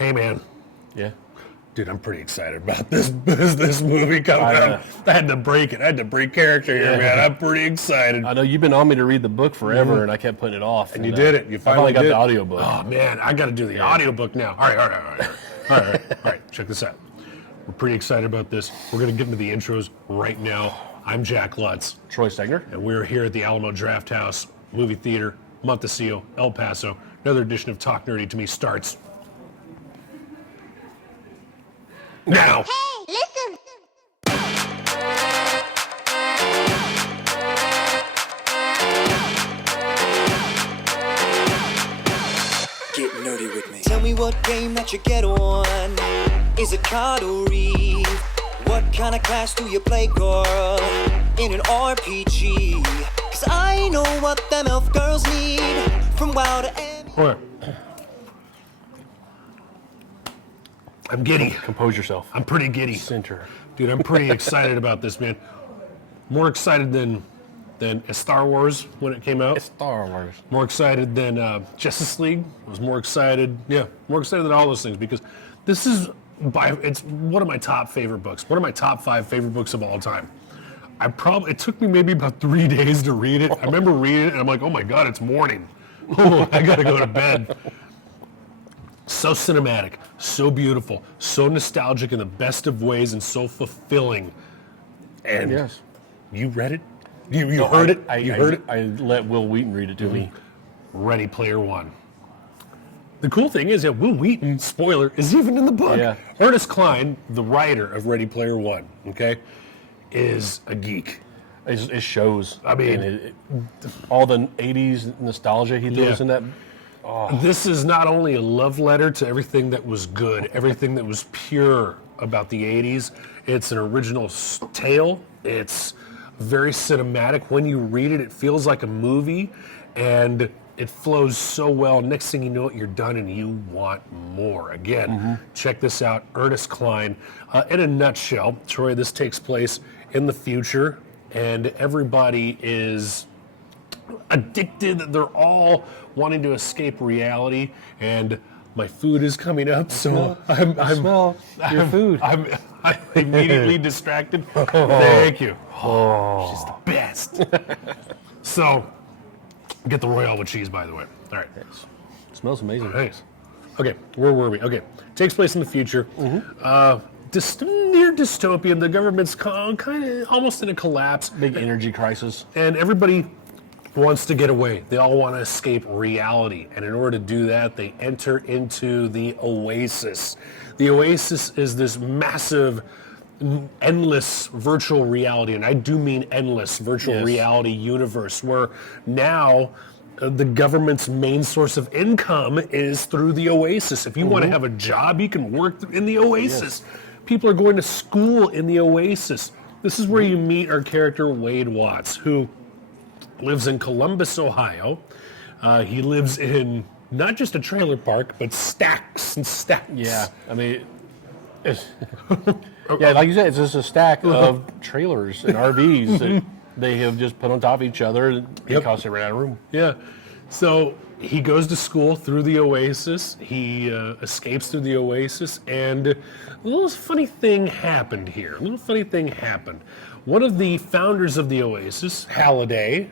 Hey, man. Yeah. Dude, I'm pretty excited about this movie coming out. I had to break it. I had to break character here, man. I'm pretty excited. I know you've been on me to read the book forever, and I kept putting it off. And you did it. You finally got did. the audiobook. Oh, man. I got to do the audiobook now. All right. Check this out. We're pretty excited about this. We're going to get into the intros right now. I'm Jack Lutz. Troy Stegner. And we're here at the Alamo Drafthouse Movie Theater, Montecillo, El Paso. Another edition of Talk Nerdy to Me starts now. Hey, listen! Get nerdy with me. Tell me what game that you get on. Is it card or read? What kind of class do you play, girl? In an RPG? Cause I know what them elf girls need. From WoW to M. Hold on. I'm giddy. Compose yourself. I'm pretty giddy. Center. Dude, I'm pretty excited about this, man. More excited than Star Wars when it came out. It's Star Wars. More excited than Justice League. I was more excited. Yeah, more excited than all those things because this is it's one of my top favorite books. One of my top 5 favorite books of all time. It took me maybe about 3 days to read it. I remember reading it and I'm like, oh my God, it's morning. Oh, I gotta go to bed. So cinematic, so beautiful, so nostalgic in the best of ways, and so fulfilling. And yes, you read it? You heard it? You heard it? I let Will Wheaton read it to me. Ready Player One. The cool thing is that Will Wheaton, spoiler, is even in the book. Yeah. Ernest Cline, the writer of Ready Player One, okay, is a geek. It shows. I mean, all the 80s nostalgia he throws in that. Oh. This is not only a love letter to everything that was good, everything that was pure about the 80s. It's an original tale. It's very cinematic. When you read it, it feels like a movie, and it flows so well. Next thing you know, you're done and you want more. Again, check this out, Ernest Cline. In a nutshell, Troy, this takes place in the future, and everybody is addicted. They're all wanting to escape reality, and my food is coming up, so I'm smell your food. I'm immediately distracted. Thank you. Oh, she's the best. So, get the Royale with cheese, by the way. All right. It smells amazing. Nice. Okay, where were we? Okay, takes place in the future. Near dystopian. The government's kind of almost in a collapse. Big energy crisis. And everybody wants to get away. They all want to escape reality. And in order to do that, they enter into the OASIS. The OASIS is this massive, endless virtual reality, and I do mean endless virtual reality universe where now the government's main source of income is through the OASIS. If you want to have a job, you can work in the OASIS. People are going to school in the OASIS. This is where you meet our character Wade Watts, who lives in Columbus, Ohio. He lives in not just a trailer park, but stacks and stacks. Yeah, I mean, it's, like you said, it's just a stack of trailers and RVs that they have just put on top of each other because they ran out of room. Yeah. So he goes to school through the OASIS. He escapes through the OASIS, and a little funny thing happened here. One of the founders of the OASIS, Halliday,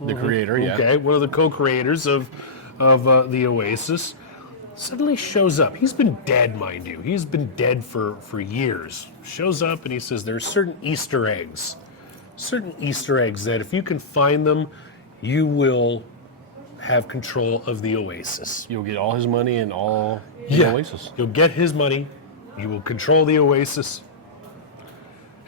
The creator, okay, one of the co-creators of the OASIS, suddenly shows up. He's been dead, mind you. He's been dead for years. Shows up and he says there's certain Easter eggs that if you can find them, you will have control of the OASIS. You'll get all his money and all the OASIS. You'll get his money. You will control the OASIS.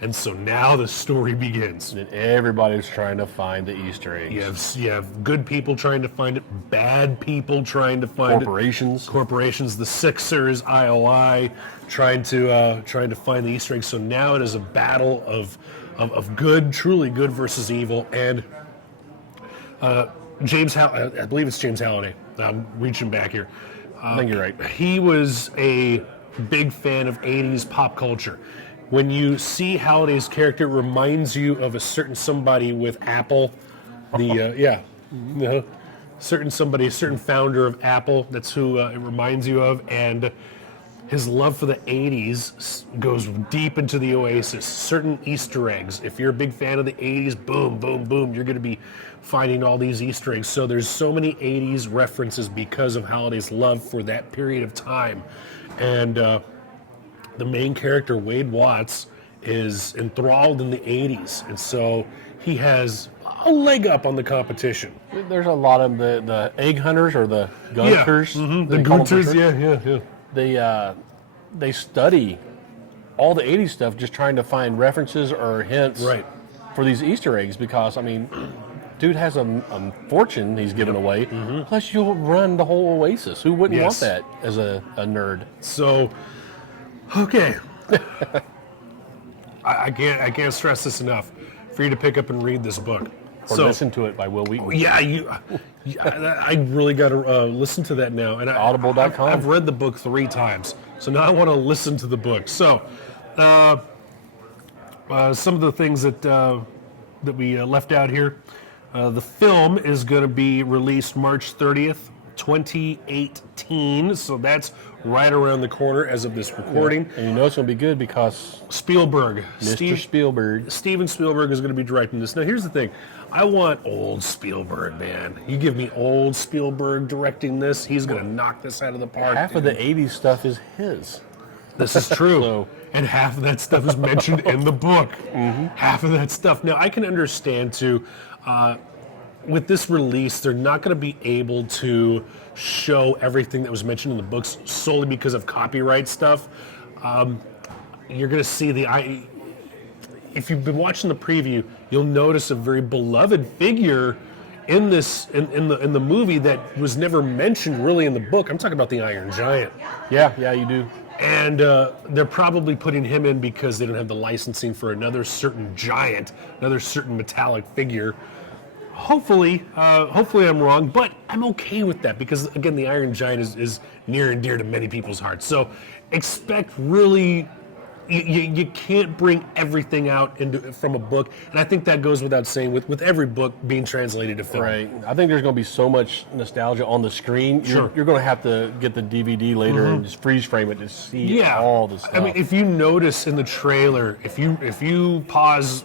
And so now the story begins. And everybody's trying to find the Easter eggs. You have good people trying to find it, bad people trying to find Corporations. it. Corporations, the Sixers, IOI, trying to find the Easter eggs. So now it is a battle of good, truly good versus evil. And I believe it's James Halliday. I'm reaching back here. I think you're right. He was a big fan of 80s pop culture. When you see Halliday's character, it reminds you of a certain somebody with Apple. A certain founder of Apple. That's who it reminds you of. And his love for the 80s goes deep into the Oasis. Certain Easter eggs. If you're a big fan of the 80s, boom, boom, boom, you're going to be finding all these Easter eggs. So there's so many 80s references because of Halliday's love for that period of time. And the main character, Wade Watts, is enthralled in the 80s. And so he has a leg up on the competition. There's a lot of the egg hunters or the gunters. The gunters, yeah. They study all the 80s stuff just trying to find references or hints for these Easter eggs because, I mean, dude has a fortune he's giving away. Plus, you'll run the whole Oasis. Who wouldn't want that as a nerd? So, okay. I can't stress this enough for you to pick up and read this book. Or listen to it by Will Wheaton. I really got to listen to that now. And Audible.com. I've read the book 3 times, so now I want to listen to the book. So, some of the things that we left out here. The film is going to be released March 30th, 2018. So that's right around the corner as of this recording. Yeah. And you know it's going to be good because Spielberg. Spielberg. Steven Spielberg is going to be directing this. Now, here's the thing. I want old Spielberg, man. You give me old Spielberg directing this, he's going to knock this out of the park. Half of the 80s stuff is his. This is true. And half of that stuff is mentioned in the book. Half of that stuff. Now, I can understand, too, with this release, they're not going to be able to show everything that was mentioned in the books solely because of copyright stuff. You're going to see if you've been watching the preview, you'll notice a very beloved figure in this in the movie that was never mentioned really in the book. I'm talking about the Iron Giant. Yeah, you do. And they're probably putting him in because they don't have the licensing for another certain giant, another certain metallic figure. Hopefully I'm wrong, but I'm okay with that because, again, the Iron Giant is near and dear to many people's hearts. So expect really, you can't bring everything out from a book, and I think that goes without saying with every book being translated to film. Right. I think there's going to be so much nostalgia on the screen. Sure. You're going to have to get the DVD later and just freeze frame it to see all the stuff. I mean, if you notice in the trailer, if you pause,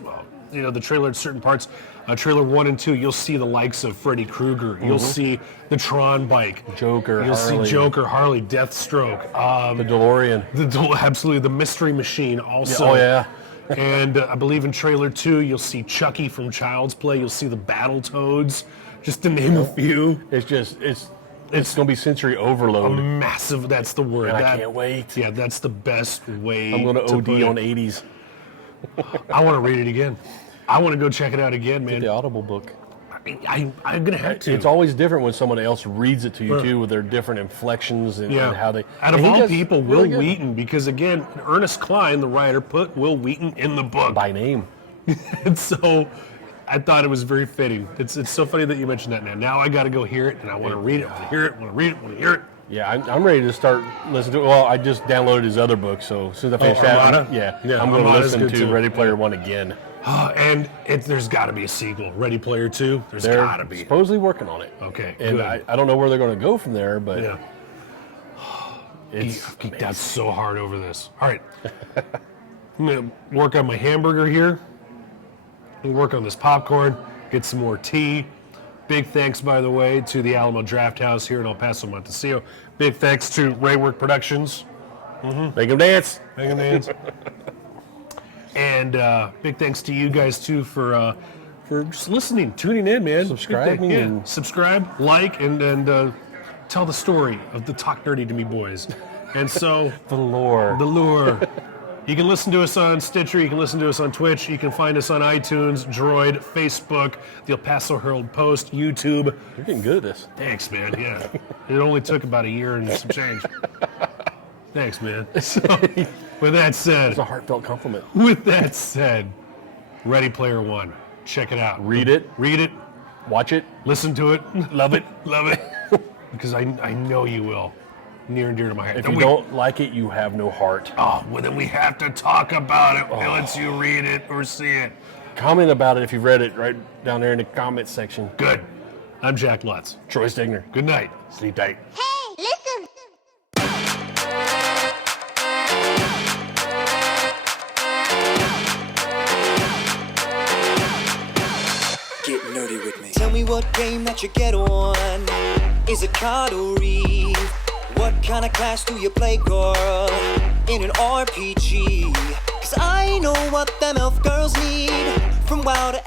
the trailer at certain parts, trailer 1 and 2, you'll see the likes of Freddy Krueger. You'll see the Tron bike. Joker, You'll Harley. see Joker, Harley, Deathstroke. The DeLorean. Absolutely. The Mystery Machine also. Oh, yeah. And I believe in trailer 2, you'll see Chucky from Child's Play. You'll see the Battletoads, just to name a few. It's going to be sensory overload. Massive, that's the word. And I can't wait. Yeah, that's the best way I'm going to OD put it. on 80s. I want to read it again. I want to go check it out again, man. The Audible book. I'm going to have to. It's always different when someone else reads it to you, too, with their different inflections and how they... Out of all people, Will Wheaton, because, again, Ernest Cline, the writer, put Will Wheaton in the book. By name. And so I thought it was very fitting. It's so funny that you mentioned that now. Now I got to go hear it, and I want to read it, want to hear it, want to read it, want to hear it. Yeah, I'm ready to start listening to it. Well, I just downloaded his other book, so as soon as I finish that, I'm going to listen to Ready Player One again. And there's got to be a sequel. Ready Player 2? There's got to be. Supposedly working on it. Okay, and good. I don't know where they're going to go from there, but I've geeked out so hard over this. All right. I'm going to work on my hamburger here. I'm going to work on this popcorn, get some more tea. Big thanks, by the way, to the Alamo Draft House here in El Paso, Montecillo. Big thanks to Raywork Productions. Make them dance. Make them dance. And big thanks to you guys, too, for just listening, tuning in, man. Subscribing. Yeah. Subscribe, like, and tell the story of the Talk Nerdy to Me boys. And so... The lore. You can listen to us on Stitcher. You can listen to us on Twitch. You can find us on iTunes, Droid, Facebook, the El Paso Herald Post, YouTube. You're getting good at this. Thanks, man. Yeah. It only took about a year and some change. Thanks, man. So, with that said... It's a heartfelt compliment. With that said, Ready Player One. Check it out. Read it. Watch it. Listen to it. Love it. Love it. Because I know you will. Near and dear to my heart. If you don't like it, you have no heart. Oh, well, then we have to talk about it. Unless you read it or see it. Comment about it if you've read it right down there in the comment section. Good. I'm Jack Lutz. Troy Stigner. Good night. Sleep tight. Hey, listen! Get nerdy with me. Tell me what game that you get on. Is it card or reef? What kind of class do you play, girl? In an RPG? 'Cause I know what them elf girls need. From WoW to